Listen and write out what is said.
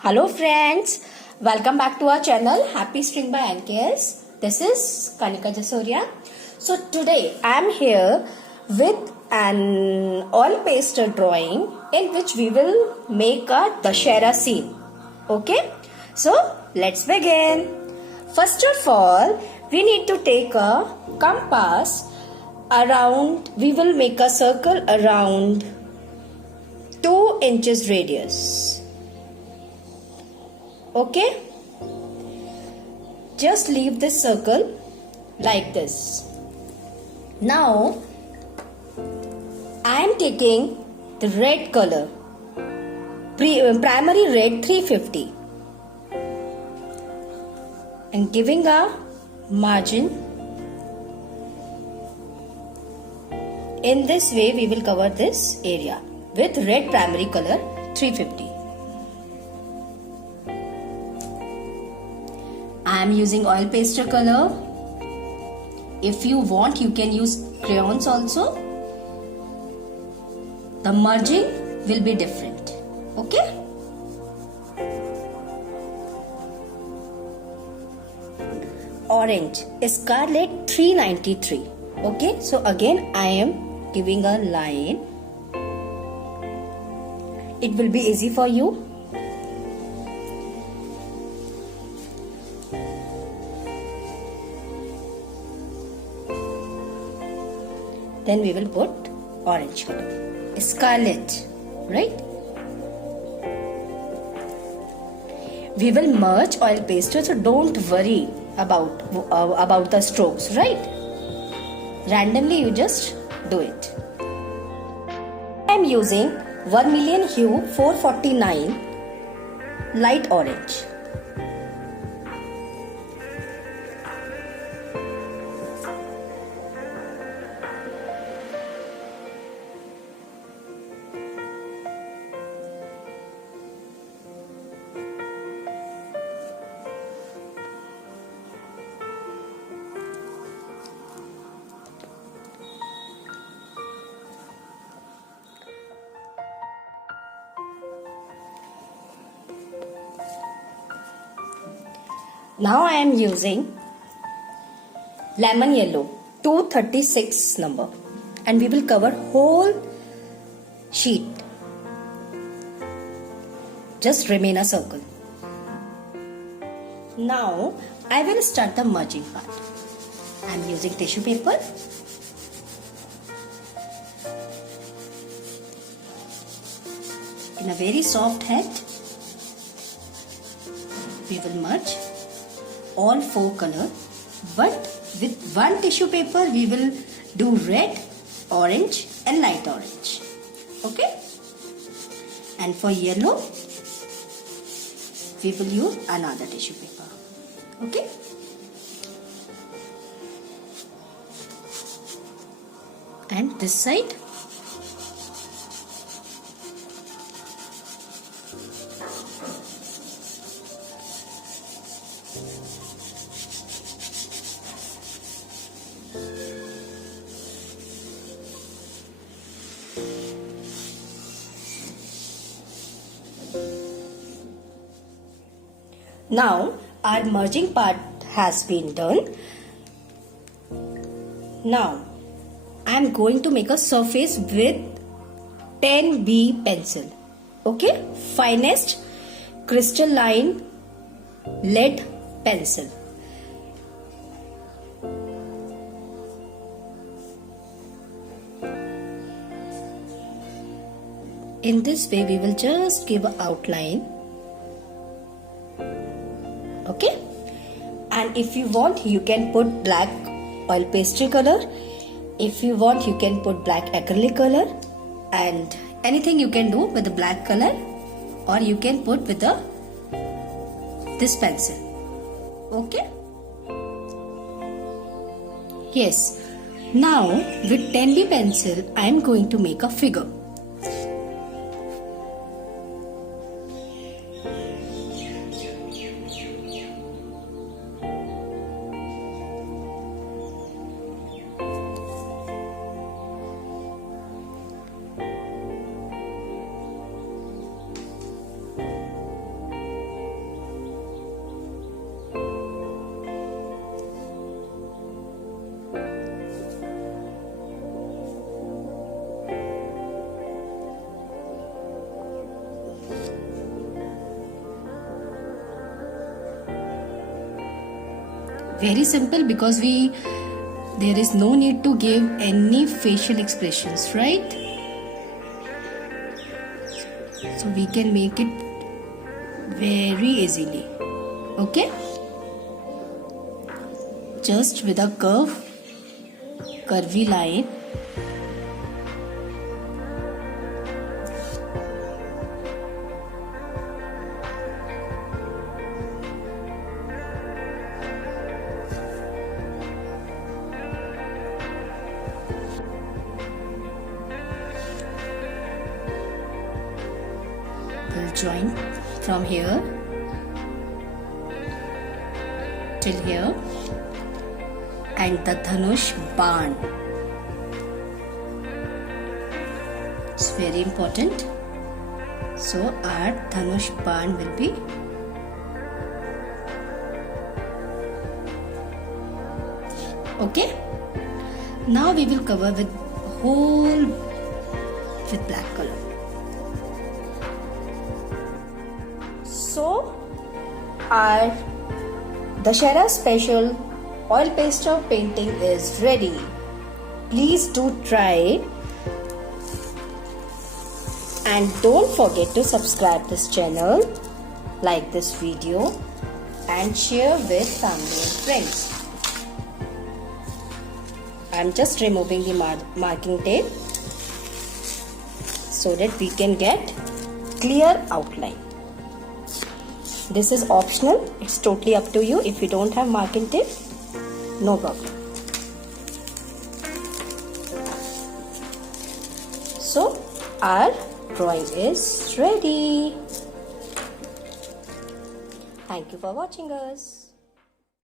Hello friends, welcome back to our channel Happy String by NKS. This is Kanika Jasoria. So today I am here with an oil pastel drawing in which we will make a Dashera scene. Okay, so let's begin. First of all, we need to take a compass around, we will make a circle around 2 inches radius. Okay, just leave this circle like this. Now I am taking the red color, primary red 350, and giving a margin. In this way we will cover this area with red primary color 350. I am using oil pastel color. If you want, you can use crayons also. The merging will be different. Okay? Orange, Scarlet 393. Okay, so again I am giving a line. It will be easy for you. Then we will put orange color, scarlet, right? We will merge oil pastel, so don't worry about the strokes, right? Randomly you just do it. I am using Vermilion hue 449 light orange. Now I am using lemon yellow 236 number, and we will cover whole sheet. Just remain a circle. Now I will start the merging part. I am using tissue paper. In a very soft head, we will merge all 4 colors, but with one tissue paper we will do red, orange and light orange. Okay, and for yellow we will use another tissue paper. Okay, and this side Now our merging part has been done. Now I am going to make a surface with 10B pencil. Okay, finest crystalline lead pencil. In this way we will just give an outline. Okay, and if you want you can put black oil pastel color. If you want you can put black acrylic color, and anything you can do with the black color, or you can put with this pencil. Okay, yes. Now with 10B pencil I am going to make a figure. Very simple, because there is no need to give any facial expressions, right? So we can make it very easily. Okay? Just with a curvy line. We'll join from here till here, and the Dhanush Baan. It's very important. So our Dhanush Baan will be okay. Now we will cover with whole with black color. So our Dussehra special oil pastel painting is ready. Please do try, and don't forget to subscribe this channel, like this video, and share with family and friends. I'm just removing the marking tape so that we can get clear outline. This is optional, it's totally up to you. If you don't have marking tape, no problem. So our drawing is ready. Thank you for watching us.